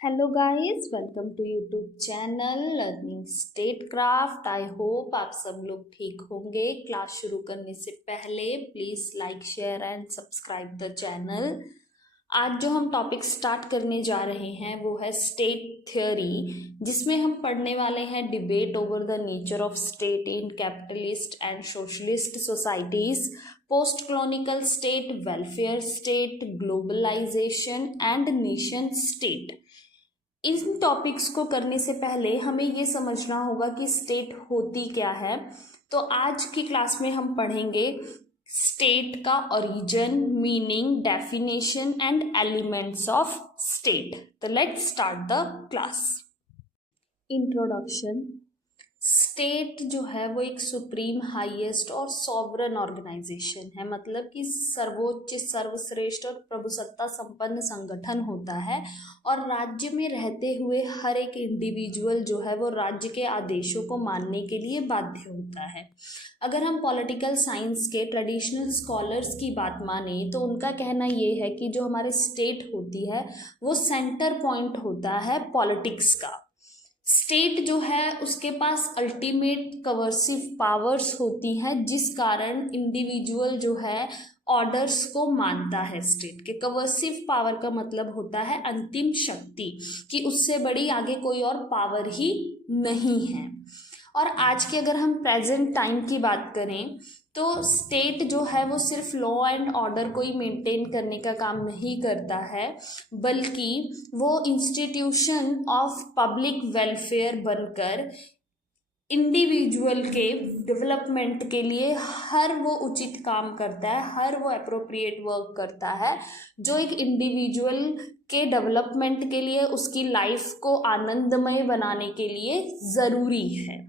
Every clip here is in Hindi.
Hello guys, welcome to YouTube channel learning statecraft. I hope आप सब लोग ठीक होंगे। क्लास शुरू करने से पहले please like share and subscribe the channel. आज जो हम टॉपिक स्टार्ट करने जा रहे हैं वो है स्टेट थ्योरी, जिसमें हम पढ़ने वाले हैं debate over the nature of state in capitalist and socialist societies, post colonial state, welfare state, globalization and nation state. इन टॉपिक्स को करने से पहले हमें ये समझना होगा कि स्टेट होती क्या है। तो आज की क्लास में हम पढ़ेंगे स्टेट का origin, meaning, definition and elements of state. तो let's start the class. Introduction. State जो है वो एक सुप्रीम, हाईएस्ट और सॉवरन ऑर्गेनाइजेशन है, मतलब कि सर्वोच्च, सर्वश्रेष्ठ और प्रभुसत्ता संपन्न संगठन होता है। और राज्य में रहते हुए हर एक इंडिविजुअल जो है वो राज्य के आदेशों को मानने के लिए बाध्य होता है। अगर हम पॉलिटिकल साइंस के ट्रेडिशनल स्कॉलर्स की बात माने तो उनका कहना ये है कि जो हमारे स्टेट होती है वो सेंटर पॉइंट होता है पॉलिटिक्स का। स्टेट जो है उसके पास अल्टीमेट कवर्सिव पावर्स होती हैं, जिस कारण इंडिविजुअल जो है ऑर्डर्स को मानता है। स्टेट के कवर्सिव पावर का मतलब होता है अंतिम शक्ति, कि उससे बड़ी आगे कोई और पावर ही नहीं है। और आज के अगर हम प्रेजेंट टाइम की बात करें तो स्टेट जो है वो सिर्फ लॉ एंड ऑर्डर को ही मेंटेन करने का काम नहीं करता है, बल्कि वो इंस्टीट्यूशन ऑफ पब्लिक वेलफेयर बनकर इंडिविजुअल के डेवलपमेंट के लिए हर वो उचित काम करता है, हर वो अप्रोप्रिएट वर्क करता है जो एक इंडिविजुअल के डेवलपमेंट के लिए, उसकी लाइफ को आनंदमय बनाने के लिए ज़रूरी है।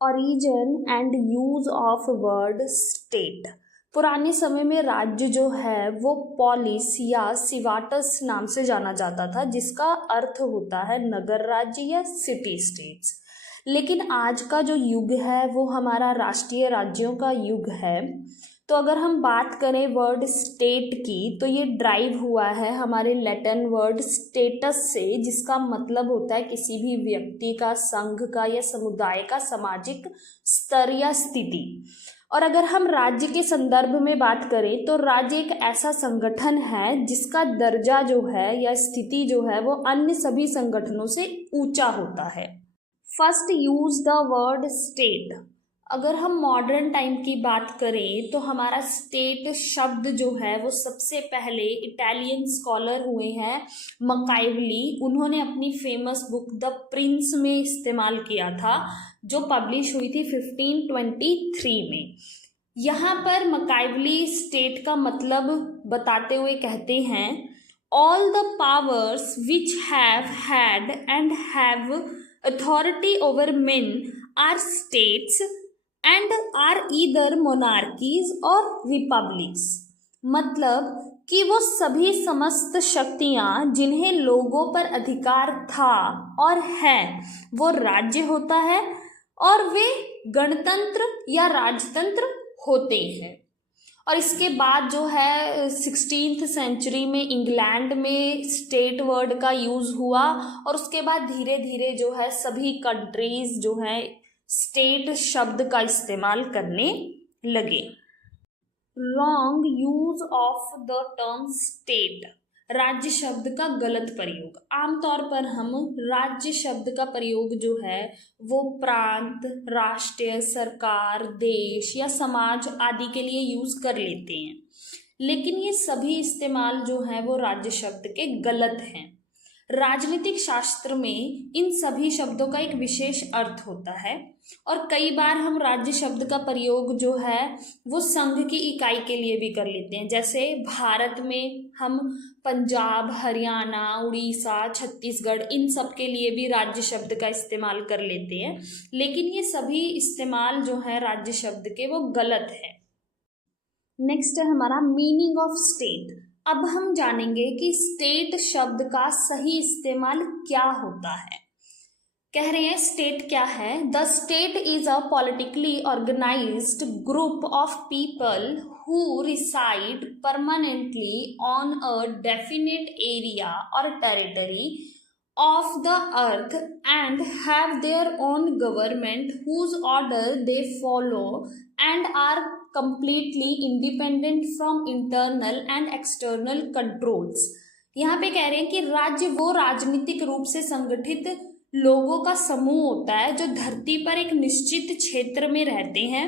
Origin and use of word state. पुराने समय में राज्य जो है वो पॉलिस या सिवाटस नाम से जाना जाता था, जिसका अर्थ होता है नगर राज्य या सिटी स्टेट्स। लेकिन आज का जो युग है वो हमारा राष्ट्रीय राज्यों का युग है। तो अगर हम बात करें वर्ड स्टेट की तो ये ड्राइव हुआ है हमारे लैटिन वर्ड स्टेटस से, जिसका मतलब होता है किसी भी व्यक्ति का, संघ का या समुदाय का सामाजिक स्तर या स्थिति। और अगर हम राज्य के संदर्भ में बात करें तो राज्य एक ऐसा संगठन है जिसका दर्जा जो है या स्थिति जो है वो अन्य सभी संगठनों से ऊंचा होता है। First use the word state. अगर हम मॉडर्न टाइम की बात करें तो हमारा स्टेट शब्द जो है वो सबसे पहले इटालियन स्कॉलर हुए हैं मकाइवली। उन्होंने अपनी फेमस बुक द प्रिंस में इस्तेमाल किया था, जो पब्लिश हुई थी 1523 में। यहाँ पर मकाइवली स्टेट का मतलब बताते हुए कहते हैं, all the powers which have had and have authority over men are states and are either monarchies और रिपब्लिक्स। मतलब कि वो सभी समस्त शक्तियां जिन्हें लोगों पर अधिकार था और है वो राज्य होता है, और वे गणतंत्र या राजतंत्र होते हैं। और इसके बाद जो है 16th सेंचुरी में इंग्लैंड में स्टेट वर्ड का यूज़ हुआ, और उसके बाद धीरे धीरे जो है सभी कंट्रीज जो है स्टेट शब्द का इस्तेमाल करने लगे। Wrong use of the term state. राज्य शब्द का गलत प्रयोग। आमतौर पर हम राज्य शब्द का प्रयोग जो है वो प्रांत, राष्ट्र, सरकार, देश या समाज आदि के लिए यूज कर लेते हैं, लेकिन ये सभी इस्तेमाल जो है वो राज्य शब्द के गलत हैं। राजनीतिक शास्त्र में इन सभी शब्दों का एक विशेष अर्थ होता है, और कई बार हम राज्य शब्द का प्रयोग जो है वो संघ की इकाई के लिए भी कर लेते हैं। जैसे भारत में हम पंजाब, हरियाणा, उड़ीसा, छत्तीसगढ़, इन सब के लिए भी राज्य शब्द का इस्तेमाल कर लेते हैं, लेकिन ये सभी इस्तेमाल जो है राज्य शब्द के वो गलत है। नेक्स्ट है हमारा मीनिंग ऑफ स्टेट। अब हम जानेंगे कि स्टेट शब्द का सही इस्तेमाल क्या होता है। कह रहे हैं स्टेट क्या है। The state is a politically organized group of people who reside permanently on a definite area और territory of the earth and have their own government whose order they follow and are completely independent from internal and external controls। यहाँ पे कह रहे हैं कि राज्य वो राजनीतिक रूप से संगठित लोगों का समूह होता है जो धरती पर एक निश्चित क्षेत्र में रहते हैं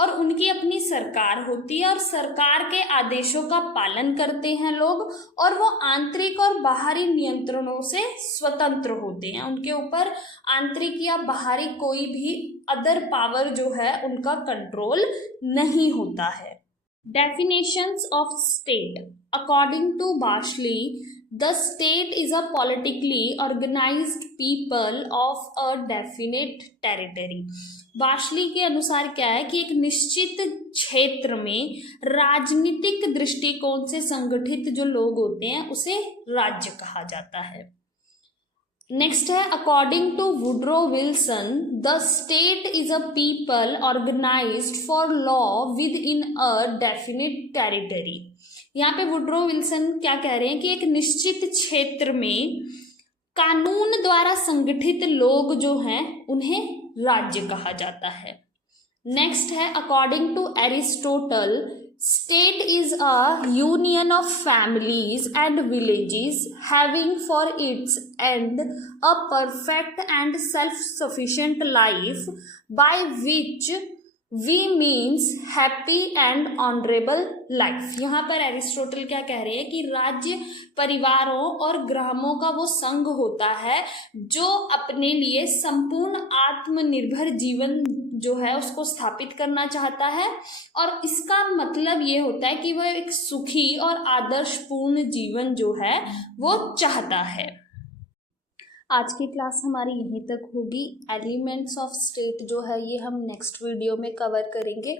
और उनकी अपनी सरकार होती है और सरकार के आदेशों का पालन करते हैं लोग, और वो आंतरिक और बाहरी नियंत्रणों से स्वतंत्र होते हैं। उनके ऊपर आंतरिक या बाहरी कोई भी अदर पावर जो है उनका कंट्रोल नहीं होता है। Definitions of state according to Bashley, the state is a politically organized people of a definite territory। बाशली के अनुसार क्या है कि एक निश्चित क्षेत्र में राजनीतिक दृष्टिकोण से संगठित जो लोग होते हैं उसे राज्य कहा जाता है। नेक्स्ट है according to Woodrow Wilson, the state is a people organized for law within a definite territory. यहाँ पे वुड्रो विल्सन क्या कह रहे हैं कि एक निश्चित क्षेत्र में कानून द्वारा संगठित लोग जो हैं उन्हें राज्य कहा जाता है। नेक्स्ट है according to Aristotle, state is a union of families and villages having for its end a perfect and self-sufficient life by which we means happy and honorable life। यहाँ पर एरिस्टोटल क्या कह रहे हैं कि राज्य परिवारों और ग्रामों का वो संघ होता है जो अपने लिए संपूर्ण आत्मनिर्भर जीवन जो है उसको स्थापित करना चाहता है, और इसका मतलब ये होता है कि वह एक सुखी और आदर्शपूर्ण जीवन जो है वो चाहता है। आज की क्लास हमारी यहीं तक होगी। एलिमेंट्स ऑफ स्टेट जो है ये हम नेक्स्ट वीडियो में कवर करेंगे।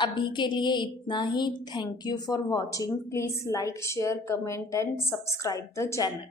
अभी के लिए इतना ही। Thank you for watching. Please like, share, comment and subscribe the channel.